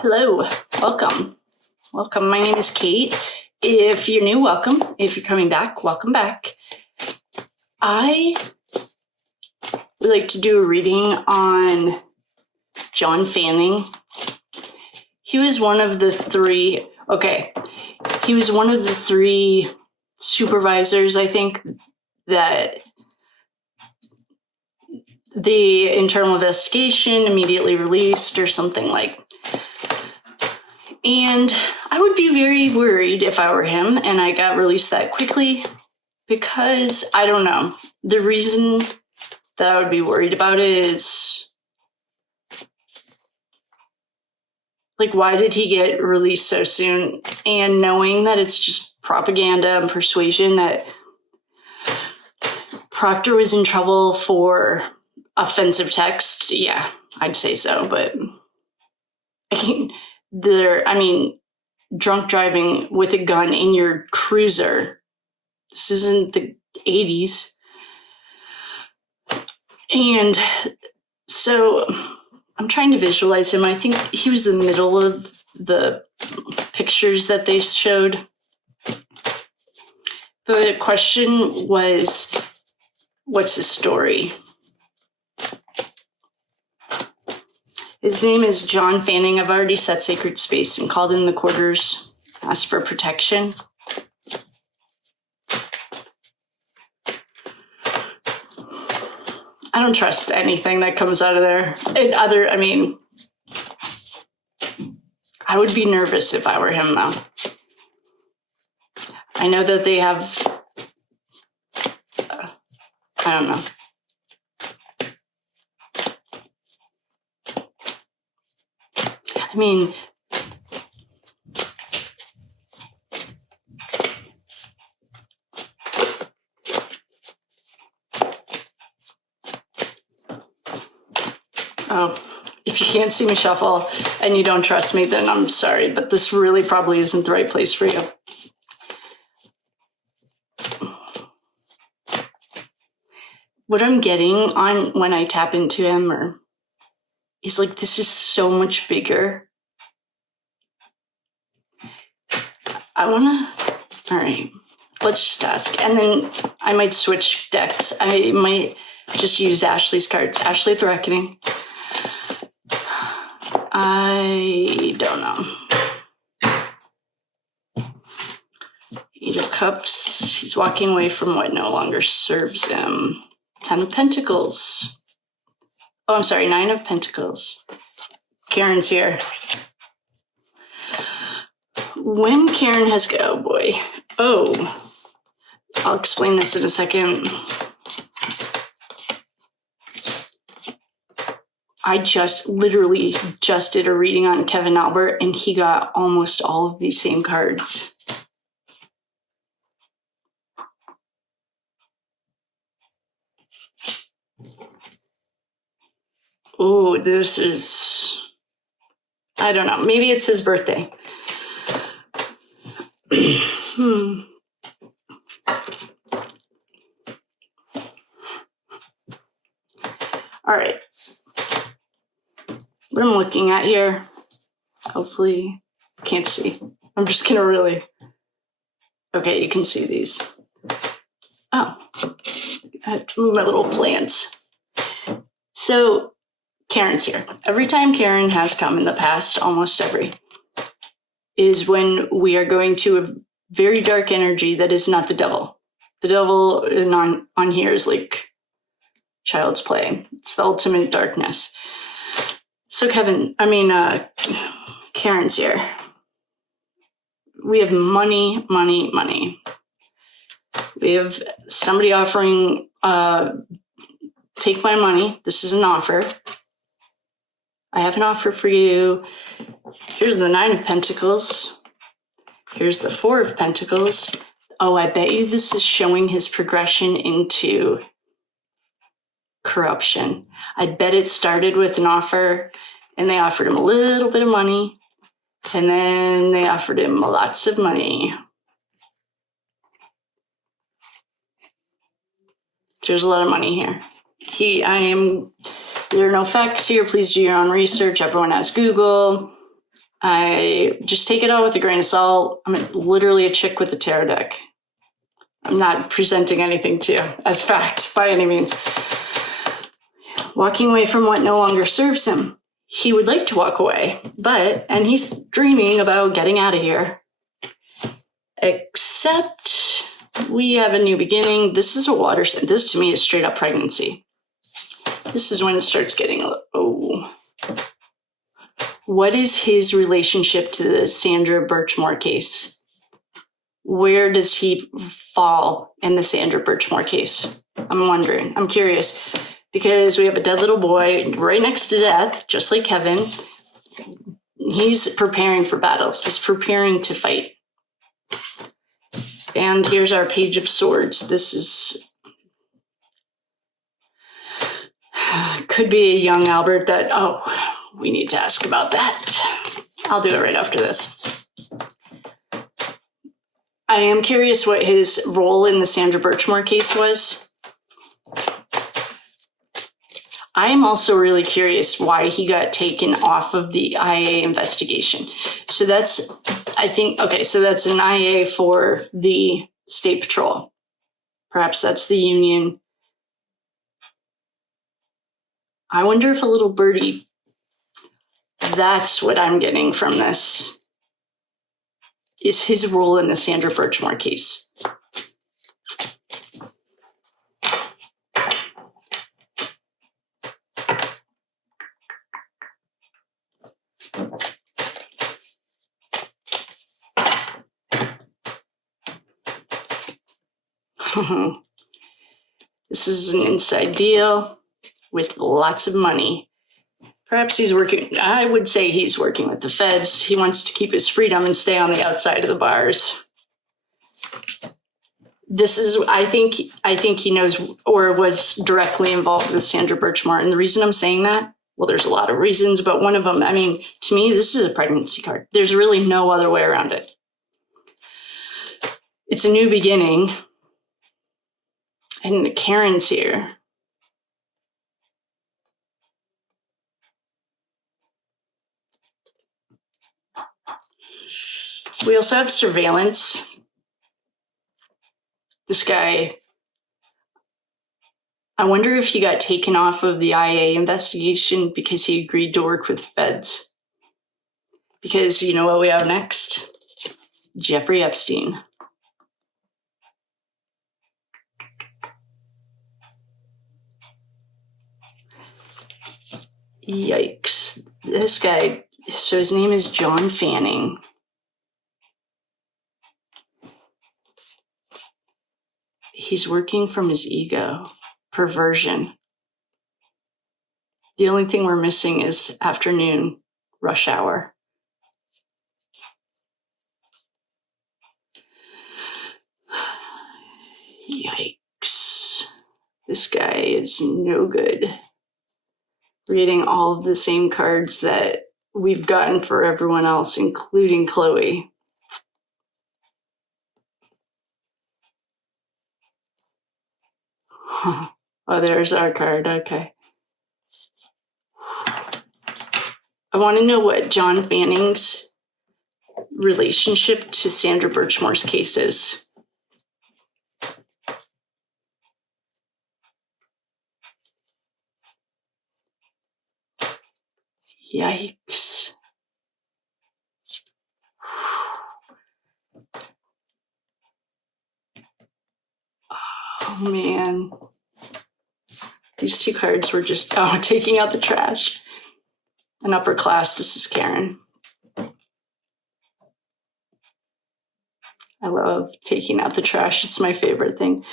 Hello, welcome. Welcome, my name is Kate. If you're new, welcome. If you're coming back, welcome back. I would like to do a reading on John Fanning. He was one of the three, he was one of the three supervisors, I think, that the internal investigation immediately released or something like. And I would be very worried if I were him and I got released that quickly because, I don't know, the reason that I would be worried about it is, like, why did he get released so soon? And knowing that it's just propaganda and persuasion that Proctor was in trouble for offensive text, yeah, I'd say so, but drunk driving with a gun in your cruiser, this isn't the 80s. And so I'm trying to visualize him. I think he was the middle of the pictures that they showed. The question was, what's his story? His name is John Fanning. I've already set sacred space and called in the quarters, asked for protection. I don't trust anything that comes out of there. I would be nervous if I were him, though. I know that they have, I don't know. Oh, if you can't see me shuffle and you don't trust me, then I'm sorry, but this really probably isn't the right place for you. What I'm getting on when I tap into him is like, this is so much bigger. All right, let's just ask. And then I might switch decks. I might just use Ashley's cards. Ashley the Reckoning. I don't know. Eight of Cups. He's walking away from what no longer serves him. 10 of Pentacles. Oh, I'm sorry, 9 of Pentacles. Karen's here. When Karen has, oh boy. Oh, I'll explain this in a second. I literally just did a reading on Kevin Albert and he got almost all of these same cards. Oh, this is, I don't know. Maybe it's his birthday. All right. What I'm looking at here, hopefully can't see. I'm just gonna really, okay, you can see these. Oh, I have to move my little plants. So Karen's here. Every time Karen has come in the past, almost every, is when we are going to a very dark energy that is not the devil. The devil on here is like child's play. It's the ultimate darkness. So Karen's here. We have money. We have somebody offering, take my money. This is an offer. I have an offer for you. Here's the 9 of Pentacles. Here's the 4 of Pentacles. Oh, I bet you this is showing his progression into corruption. I bet it started with an offer and they offered him a little bit of money and then they offered him lots of money. There's a lot of money here. There are no facts here. Please do your own research. Everyone has Google. I just take it all with a grain of salt. I'm literally a chick with a tarot deck. I'm not presenting anything to you as fact by any means. Walking away from what no longer serves him. He would like to walk away, and he's dreaming about getting out of here. Except we have a new beginning. This is a water sign. This to me is straight up pregnancy. This is when it starts getting What is his relationship to the Sandra Birchmore case? Where does he fall in the Sandra Birchmore case? I'm wondering. I'm curious. Because we have a dead little boy right next to death, just like Kevin. He's preparing for battle. He's preparing to fight. And here's our Page of Swords. This is... could be a young Albert that... we need to ask about that. I'll do it right after this. I am curious what his role in the Sandra Birchmore case was. I'm also really curious why he got taken off of the IA investigation. So that's, so that's an IA for the State Patrol. Perhaps that's the Union. I wonder if a little birdie, that's what I'm getting from this, is his role in the Sandra Birchmore case. This is an inside deal with lots of money. Perhaps he's working, I would say he's working with the feds. He wants to keep his freedom and stay on the outside of the bars. This is, I think he knows or was directly involved with Sandra Birchmore. And the reason I'm saying that, well, there's a lot of reasons, but one of them, to me, this is a pregnancy card. There's really no other way around it. It's a new beginning. And Karen's here. We also have surveillance. This guy, I wonder if he got taken off of the IA investigation because he agreed to work with feds. Because you know what we have next? Jeffrey Epstein. Yikes. This guy, so his name is John Fanning. He's working from his ego. Perversion. The only thing we're missing is afternoon, rush hour. Yikes. This guy is no good. Reading all of the same cards that we've gotten for everyone else, including Chloe. Huh. Oh, there's our card. Okay. I want to know what John Fanning's relationship to Sandra Birchmore's case is. Yikes. Oh, man. These two cards were just, taking out the trash. An upper class, this is Karen. I love taking out the trash. It's my favorite thing.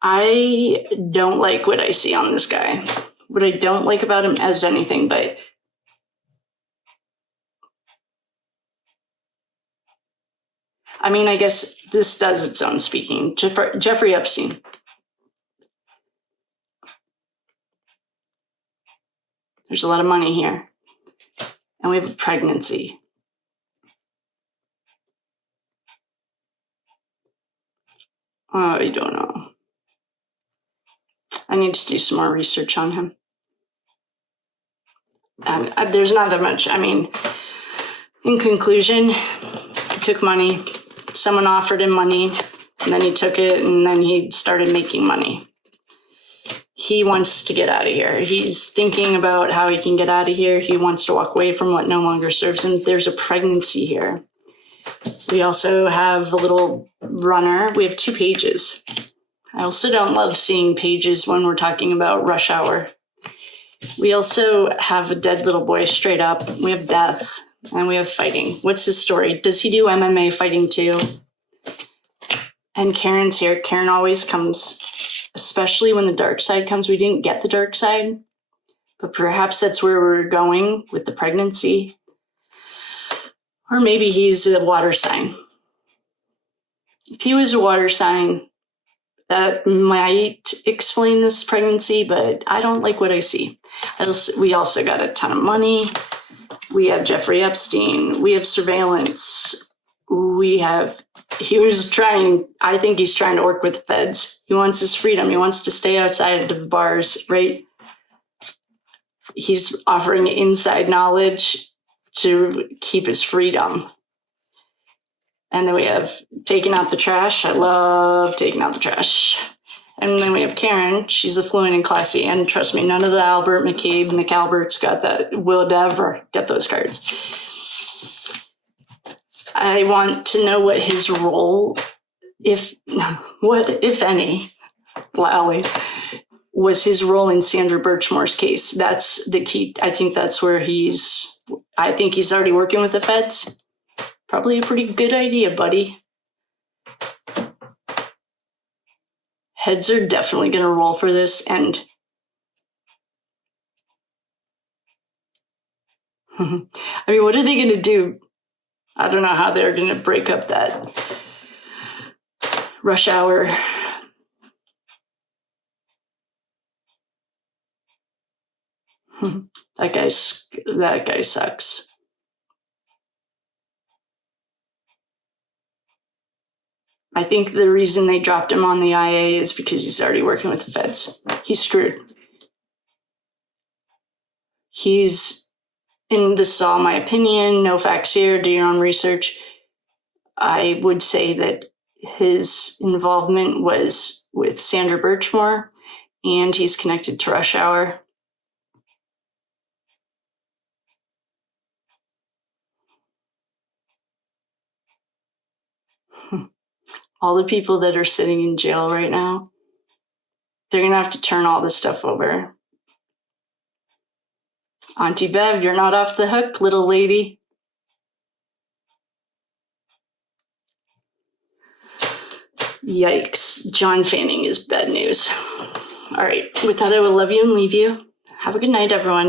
I don't like what I see on this guy. What I don't like about him as anything, but I guess this does its own speaking. Jeffrey Epstein. There's a lot of money here. And we have a pregnancy. I don't know. I need to do some more research on him. And there's not that much. I mean, in conclusion, he took money. Someone offered him money, and then he took it, and then he started making money. He wants to get out of here. He's thinking about how he can get out of here. He wants to walk away from what no longer serves him. There's a pregnancy here. We also have a little runner. We have 2 pages. I also don't love seeing pages when we're talking about rush hour. We also have a dead little boy straight up. We have death, and we have fighting. What's his story? Does he do MMA fighting too? And Karen's here. Karen always comes, especially when the dark side comes. We didn't get the dark side, but perhaps that's where we're going with the pregnancy. Or maybe he's a water sign. If he was a water sign, that might explain this pregnancy, but I don't like what I see. We also got a ton of money. We have Jeffrey Epstein. We have surveillance. I think he's trying to work with the feds. He wants his freedom. He wants to stay outside of the bars, right? He's offering inside knowledge to keep his freedom. And then we have taking out the trash. I love taking out the trash. And then we have Karen. She's affluent and classy. And trust me, none of the Albert McCabe, McAlberts got that, will ever get those cards. I want to know what his role, if any, Lally, was his role in Sandra Birchmore's case. That's the key. I think that's where he's already working with the feds. Probably a pretty good idea, buddy. Heads are definitely going to roll for this, and I mean, what are they going to do? I don't know how they're going to break up that rush hour. That guy sucks. I think the reason they dropped him on the IA is because he's already working with the feds. He's screwed. And this is all my opinion, no facts here, do your own research. I would say that his involvement was with Sandra Birchmore, and he's connected to rush hour. All the people that are sitting in jail right now, they're going to have to turn all this stuff over. Auntie Bev, you're not off the hook, little lady. Yikes. John Fanning is bad news. All right. With that, I will love you and leave you. Have a good night, everyone.